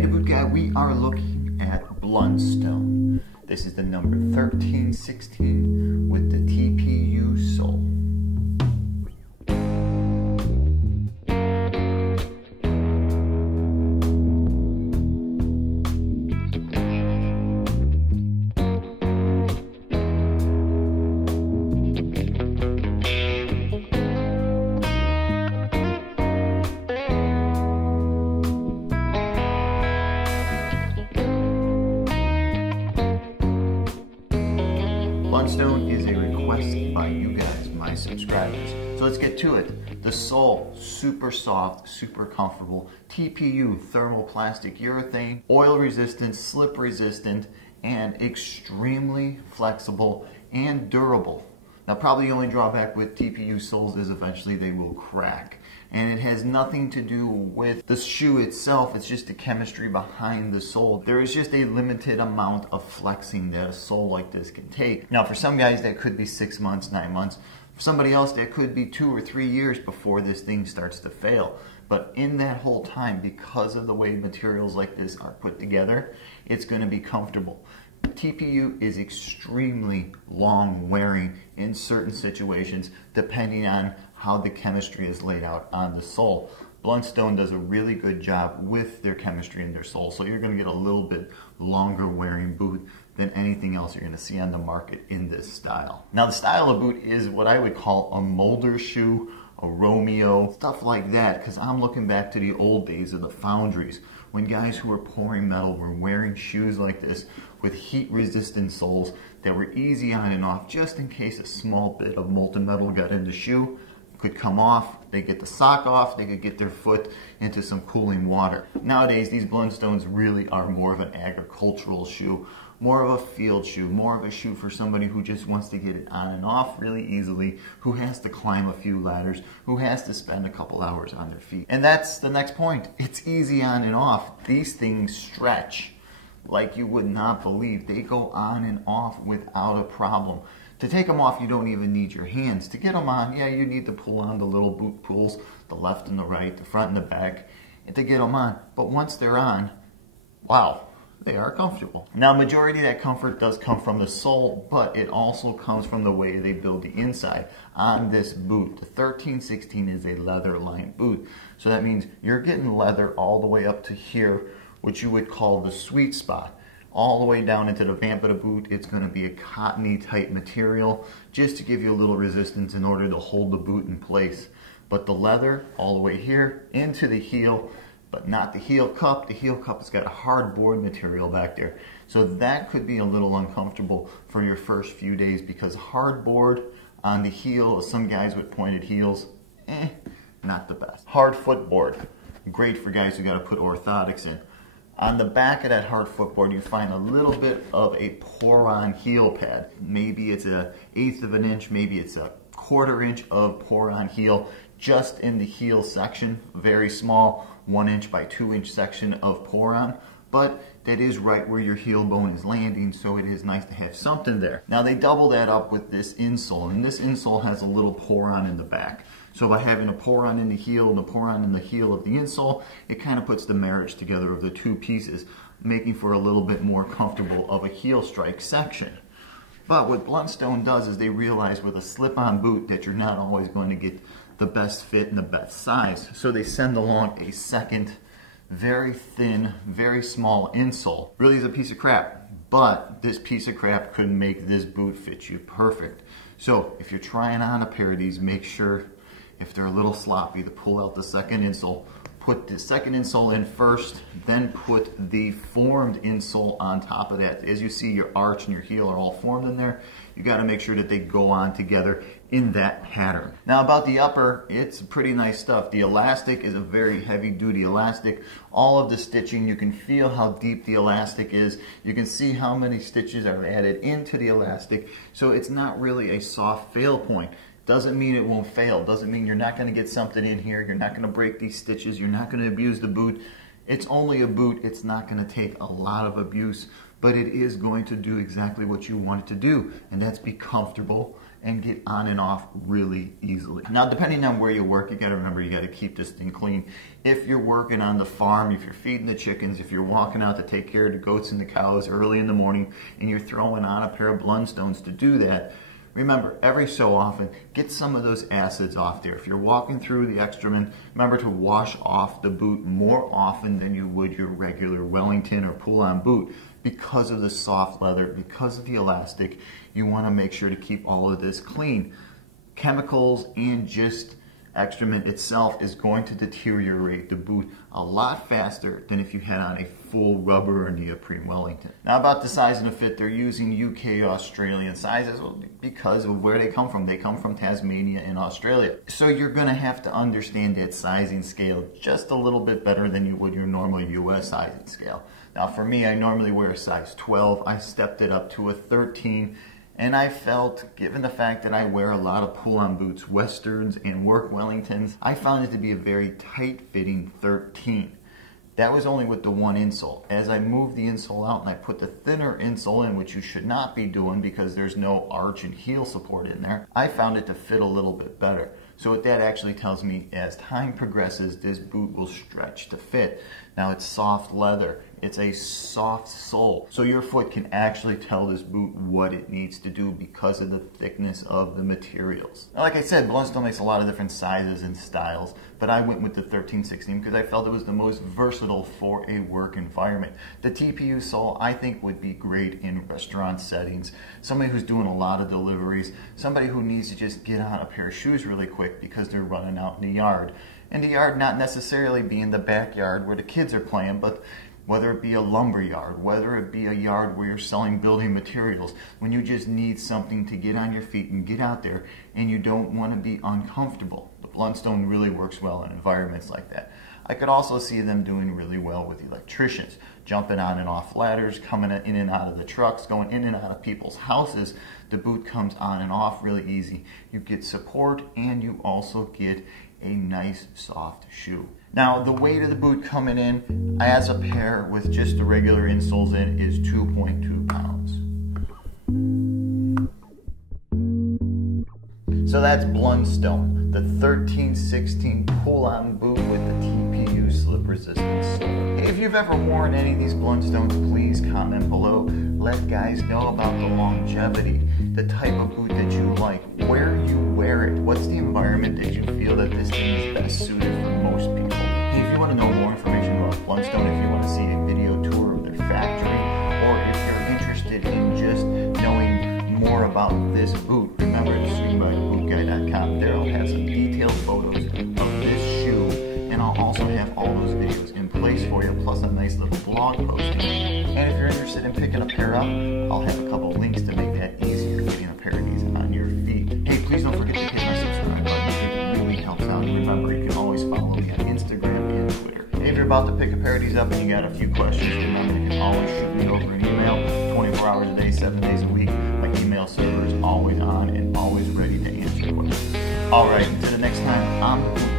Today, the boot guy, we are looking at BLUNDSTONE. This is the number 1316 with the TPU sole. BLUNDSTONE is a request by you guys, my subscribers. So let's get to it. The sole, super soft, super comfortable. TPU, thermoplastic urethane, oil resistant, slip resistant, and extremely flexible and durable. Now, probably the only drawback with TPU soles is eventually they will crack. And it has nothing to do with the shoe itself, it's just the chemistry behind the sole. There is just a limited amount of flexing that a sole like this can take. Now, for some guys that could be 6 months, 9 months. For somebody else that could be 2 or 3 years before this thing starts to fail. But in that whole time, because of the way materials like this are put together, it's going to be comfortable. TPU is extremely long wearing in certain situations depending on how the chemistry is laid out on the sole. BLUNDSTONE does a really good job with their chemistry in their sole, so you're going to get a little bit longer wearing boot than anything else you're going to see on the market in this style. Now, the style of boot is what I would call a molder shoe, a Romeo, stuff like that, because I'm looking back to the old days of the foundries when guys who were pouring metal were wearing shoes like this with heat-resistant soles that were easy on and off, just in case a small bit of molten metal got in the shoe. Could come off, they get the sock off, they could get their foot into some cooling water. Nowadays, these BLUNDSTONEs really are more of an agricultural shoe, more of a field shoe, more of a shoe for somebody who just wants to get it on and off really easily, who has to climb a few ladders, who has to spend a couple hours on their feet. And that's the next point. It's easy on and off. These things stretch like you would not believe. They go on and off without a problem. To take them off, you don't even need your hands. To get them on, yeah, you need to pull on the little boot pulls, the left and the right, the front and the back, and to get them on. But once they're on, wow, they are comfortable. Now, majority of that comfort does come from the sole, but it also comes from the way they build the inside on this boot. The 1316 is a leather-lined boot. So that means you're getting leather all the way up to here, which you would call the sweet spot. All the way down into the vamp of the boot, it's going to be a cottony type material just to give you a little resistance in order to hold the boot in place. But the leather all the way here into the heel, but not the heel cup. The heel cup has got a hard board material back there. So that could be a little uncomfortable for your first few days because hard board on the heel, some guys with pointed heels, not the best. Hard footboard, great for guys who got to put orthotics in. On the back of that hard footboard, you find a little bit of a PORON heel pad. Maybe it's 1/8 of an inch, maybe it's 1/4 inch of PORON heel, just in the heel section. Very small, 1 inch by 2 inch section of PORON, but that is right where your heel bone is landing, so it is nice to have something there. Now, they double that up with this insole, and this insole has a little PORON in the back. So by having a PORON in the heel and a PORON in the heel of the insole, it kind of puts the marriage together of the two pieces, making for a little bit more comfortable of a heel strike section. But what BLUNDSTONE does is they realize with a slip-on boot that you're not always going to get the best fit and the best size. So they send along a second, very thin, very small insole. Really is a piece of crap, but this piece of crap could make this boot fit you perfect. So if you're trying on a pair of these, make sure if they're a little sloppy to pull out the second insole. Put the second insole in first, then put the formed insole on top of that. As you see, your arch and your heel are all formed in there. You got to make sure that they go on together in that pattern. Now, about the upper, it's pretty nice stuff. The elastic is a very heavy duty elastic. All of the stitching, you can feel how deep the elastic is. You can see how many stitches are added into the elastic. So it's not really a soft fail point. Doesn't mean it won't fail. Doesn't mean you're not going to get something in here. You're not going to break these stitches. You're not going to abuse the boot. It's only a boot. It's not going to take a lot of abuse, but it is going to do exactly what you want it to do, and that's be comfortable and get on and off really easily. Now, depending on where you work, you gotta remember you gotta keep this thing clean. If you're working on the farm, if you're feeding the chickens, if you're walking out to take care of the goats and the cows early in the morning, and you're throwing on a pair of Blundstones to do that, remember, every so often, get some of those acids off there. If you're walking through the excrement, remember to wash off the boot more often than you would your regular Wellington or pull-on boot. Because of the soft leather, because of the elastic, you want to make sure to keep all of this clean. Chemicals and just excrement itself is going to deteriorate the boot a lot faster than if you had on a full rubber or neoprene Wellington. Now, about the size and the fit, they're using UK Australian sizes because of where they come from. They come from Tasmania in Australia. So you're going to have to understand that sizing scale just a little bit better than you would your normal US sizing scale. Now, for me, I normally wear a size 12. I stepped it up to a 13. And I felt, given the fact that I wear a lot of pull-on boots, Westerns, and work Wellingtons, I found it to be a very tight-fitting 13. That was only with the one insole. As I moved the insole out and I put the thinner insole in, which you should not be doing because there's no arch and heel support in there, I found it to fit a little bit better. So what that actually tells me, as time progresses, this boot will stretch to fit. Now, it's soft leather. It's a soft sole. So your foot can actually tell this boot what it needs to do because of the thickness of the materials. Now, like I said, BLUNDSTONE makes a lot of different sizes and styles, but I went with the 1316 because I felt it was the most versatile for a work environment. The TPU sole, I think, would be great in restaurant settings. Somebody who's doing a lot of deliveries, somebody who needs to just get on a pair of shoes really quick because they're running out in the yard. And the yard not necessarily being the backyard where the kids are playing, but whether it be a lumber yard, whether it be a yard where you're selling building materials, when you just need something to get on your feet and get out there and you don't want to be uncomfortable. The BLUNDSTONE really works well in environments like that. I could also see them doing really well with electricians, jumping on and off ladders, coming in and out of the trucks, going in and out of people's houses. The boot comes on and off really easy. You get support and you also get a nice soft shoe. Now, the weight of the boot coming in as a pair with just the regular insoles in is 2.2 pounds. So that's BLUNDSTONE, the 1316 pull-on boot with the TPU slip resistance sole. If you've ever worn any of these BLUNDSTONEs, please comment below. Let guys know about the longevity, the type of boot that you like, where you wear it, what's the environment that you feel that this thing is best suited for most people. And if you want to know more information about BLUNDSTONE, if you want to see a video tour of their factory, or if you're interested in just knowing more about this boot, remember to swing by bootguy.com. There I'll have some detailed photos of this shoe, and I'll also have all those videos in place for you, plus a nice little blog posting. And if you're interested in picking a pair up, I'll have a couple links to make that easier, getting a pair of these on your feet. Hey, please don't forget to hit my subscribe button. It really helps out. And remember, you can always follow me on Instagram and Twitter. If you're about to pick a pair of these up and you got a few questions, remember you can always shoot me over an email, 24 hours a day, 7 days a week. My email server is always on and always ready to answer questions. All right, until the next time, I'm